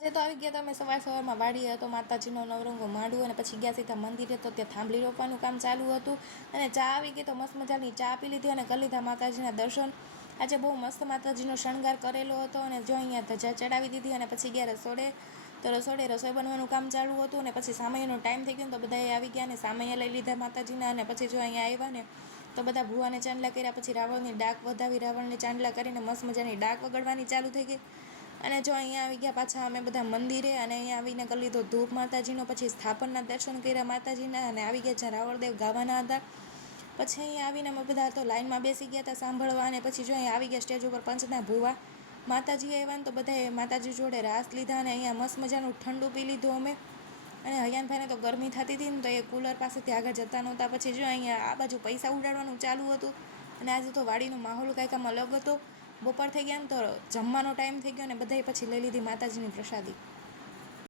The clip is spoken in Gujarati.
આજે તો આવી ગયા તો અમે સવારમાં વાડીએ હતો માતાજીનો નવરંગો માંડવું અને પછી ગયા સીધા મંદિરે તો ત્યાં થાંભલી રોપવાનું કામ ચાલુ હતું અને ચા આવી ગઈ તો મસ્ત મજાની ચા પી લીધી અને કરી લીધા માતાજીના દર્શન. આજે બહુ મસ્ત માતાજીનો શણગાર કરેલો હતો અને જો અહીંયા ધજા ચડાવી દીધી અને પછી ગયા રસોડે. તો રસોડે રસોઈ બનવાનું કામ ચાલુ હતું અને પછી સામૈયાનો ટાઈમ થઈ ગયો તો બધાએ આવી ગયા અને સામૈયા લઈ લીધા માતાજીના અને પછી જો અહીંયા આવ્યા ને તો બધા ભૂવાને ચાંદલા કર્યા, પછી રાવણની ડાક વધાવી, રાવણને ચાંદલા કરીને મસ્ત મજાની ડાક વગાડવાની ચાલુ થઈ ગઈ. અને જો અહીંયા આવી ગયા પાછા અમે બધા મંદિરે અને અહીંયા આવીને કરી લીધો ધૂપ માતાજીનો, પછી સ્થાપનના દર્શન કર્યા માતાજીના અને આવી ગયા જ્યાં રાવળદેવ ગાવાના હતા. પછી અહીંયા આવીને અમે બધા તો લાઈનમાં બેસી ગયા હતા સાંભળવા અને પછી જો અહીંયા આવી ગયા સ્ટેજ ઉપર પંચના ભૂવા માતાજી આવ્યા ને તો બધાએ માતાજી જોડે રાસ લીધા અને અહીંયા મસ્ત મજાનું ઠંડુ પી લીધું અમે. અને હયાનભાઈને તો ગરમી થતી હતી ને તો એ કૂલર પાસેથી આગળ જતા નહોતા. પછી જો અહીંયા આ બાજુ પૈસા ઉડાડવાનું ચાલુ હતું અને આજે તો વાડીનો માહોલ કાંઈક અલગ હતો. બપોર થઈ ગયા ને તો જમવાનો ટાઈમ થઈ ગયો ને બધાએ પછી લઈ લીધી માતાજીની પ્રસાદી.